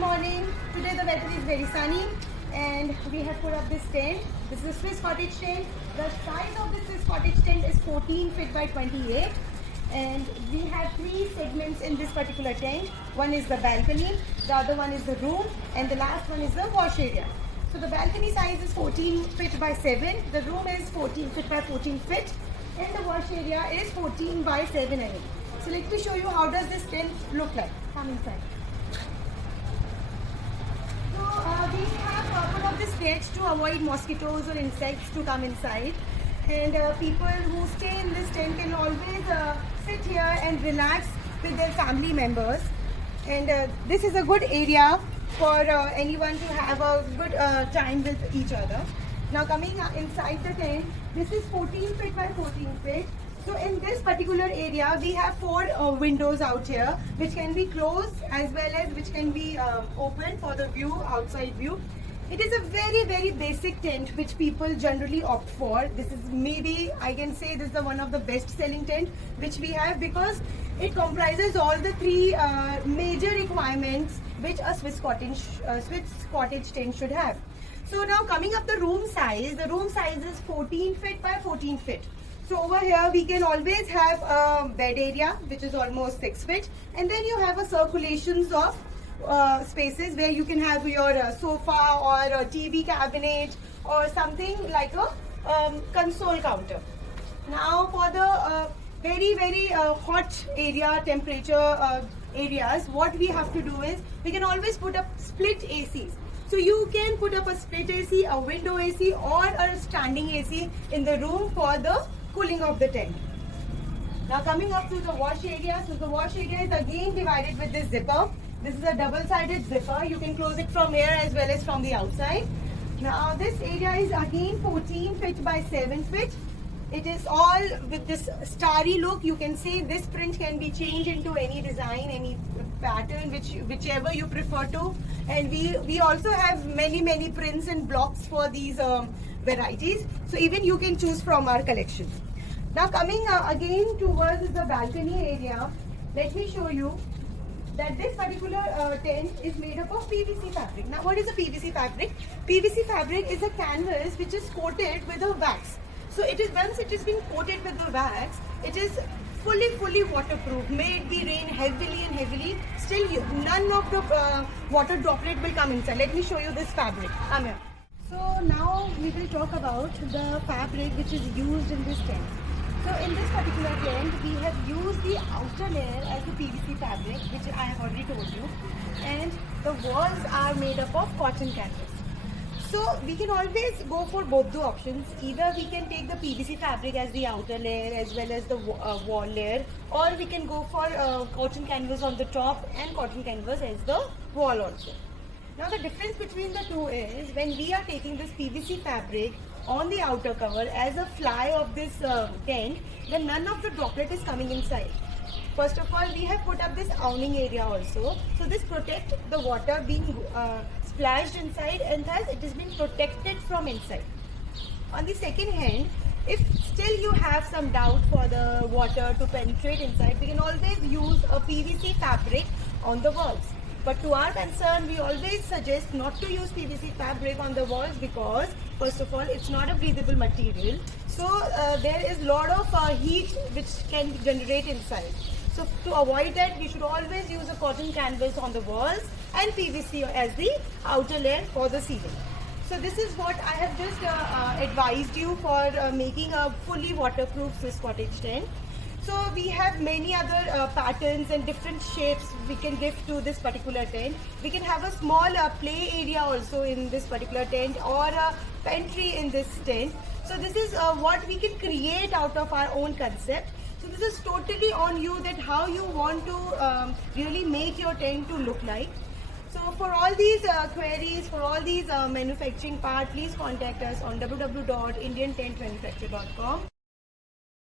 morning. Today the weather is very sunny and we have put up this tent. This is a Swiss cottage tent. The size of the Swiss cottage tent is 14 feet by 28, and we have three segments in this particular tent. One is the balcony, the other one is the room, and the last one is the wash area. So the balcony size is 14 feet by 7, the room is 14 feet by 14 feet, and the wash area is 14 by 7 again. So let me show you how does this tent look like. Come inside. So we have put up this net to avoid mosquitoes or insects to come inside, and people who stay in this tent can always sit here and relax with their family members, and this is a good area for anyone to have a good time with each other. Now coming inside the tent, this is 14 feet by 14 feet. So in this particular area, we have 4 windows out here, which can be closed as well as which can be open for the view, outside view. It is a very basic tent which people generally opt for. This is maybe, I can say this is one of the best selling tent which we have, because it comprises all the 3 major requirements which a Swiss cottage tent should have. So now coming up the room size is 14 feet by 14 feet. So over here we can always have a bed area which is almost 6 feet, and then you have a circulations of spaces where you can have your sofa or a TV cabinet or something like a console counter. Now for the very hot area temperature areas, what we have to do is we can always put up split ACs. So you can put up a split AC, a window AC or a standing AC in the room for the cooling of the tent. Now coming up to the wash area, so the wash area is again divided with this zipper. This is a double-sided zipper. You can close it from here as well as from the outside. Now this area is again 14 feet by 7 feet. It is all with this starry look. You can see this print can be changed into any design, any pattern, whichever you prefer to. And we also have many prints and blocks for these varieties. So even you can choose from our collections. Now coming again towards the balcony area, let me show you that this particular tent is made up of PVC fabric. Now what is a PVC fabric? PVC fabric is a canvas which is coated with a wax. So it is, once it is being coated with the wax, it is fully waterproof. May it be rain heavily, still none of the water droplet will come inside. Let me show you this fabric. Come here. So now we will talk about the fabric which is used in this tent. So in this particular tent, we have used the outer layer as a PVC fabric, which I have already told you, and the walls are made up of cotton canvas. So we can always go for both the options. Either we can take the PVC fabric as the outer layer as well as the wall layer, or we can go for cotton canvas on the top and cotton canvas as the wall also. Now the difference between the two is, when we are taking this PVC fabric on the outer cover as a fly of this tent, then none of the droplet is coming inside. First of all, we have put up this awning area also. So this protects the water being splashed inside, and thus it is being protected from inside. On the second hand, if still you have some doubt for the water to penetrate inside, we can always use a PVC fabric on the walls. But to our concern, we always suggest not to use PVC fabric on the walls, because first of all, it's not a breathable material. So there is a lot of heat which can generate inside. So to avoid that, we should always use a cotton canvas on the walls and PVC as the outer layer for the ceiling. So this is what I have just advised you for making a fully waterproof Swiss cottage tent. So we have many other patterns and different shapes we can give to this particular tent. We can have a small play area also in this particular tent, or a pantry in this tent. So this is what we can create out of our own concept. So this is totally on you, that how you want to really make your tent to look like. So for all these queries, for all these manufacturing part, please contact us on www.indiantentmanufacture.com.